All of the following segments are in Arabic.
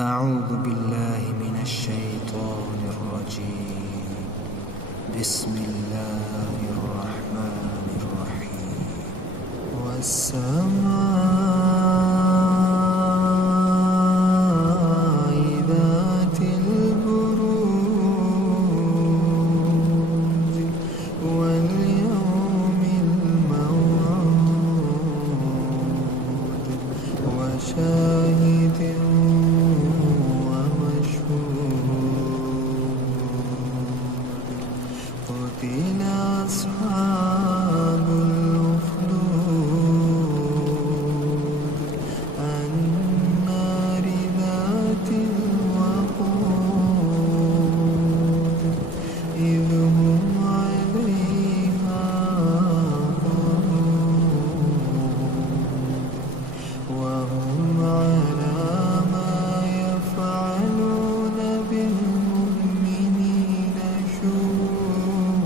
أعوذ بالله من الشيطان الرجيم. بسم الله الرحمن الرحيم. والسماء ذات البروج واليوم الموعود وشاهد قتل أصحاب الأخدود النار ذات الوقود إذ هم عليها قعود وهم على ما يفعلون بالمؤمنين شهود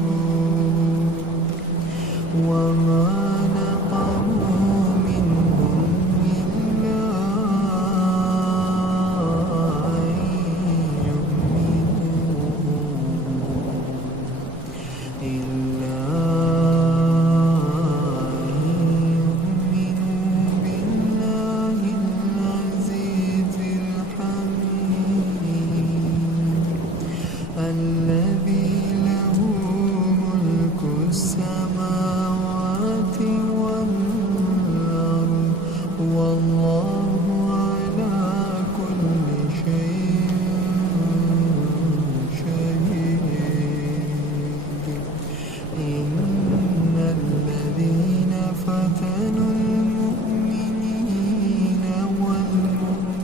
وما نقموا منهم إلا أن يؤمنوا بالله العزيز الحميد الذي له ملك السماوات والأرض والله على كل شيء شهيد. إن الذين فتنوا المؤمنين والمؤمنات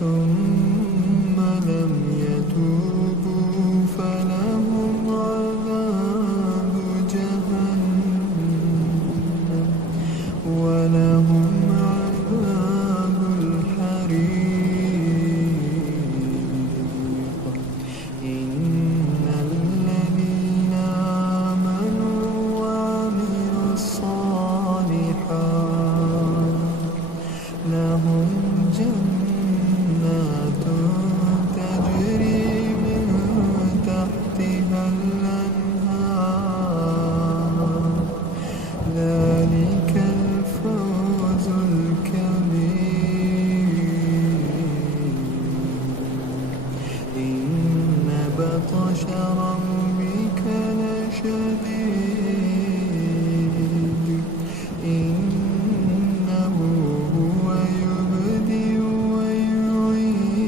ثم لم يتوبوا فلهم عذاب جهنم ولهم عذاب الحريق. إن الذين آمنوا وعملوا الصالحات لهم جنات تجري من تحتها الأنهار ذلك الفوز الكبير. إن بطش ربك لشديد إنه هو يبدئ ويعيد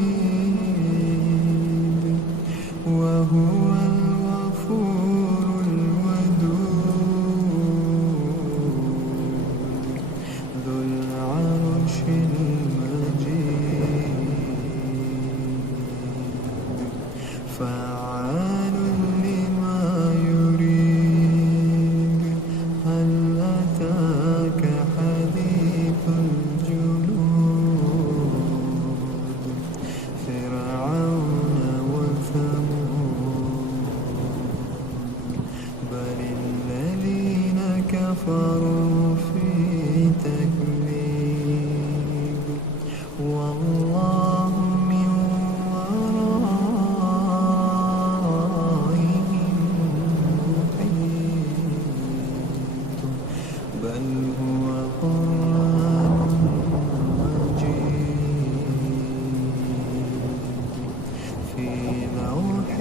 وهو الغفور الودود ذو العرش المجيد فعال لما يريد. هل أتاك حديث الجنود فرعون وثمود بل الذين كفروا في تكذيب والله من ورائهم محيط بل هو قرآن مجيد في لوح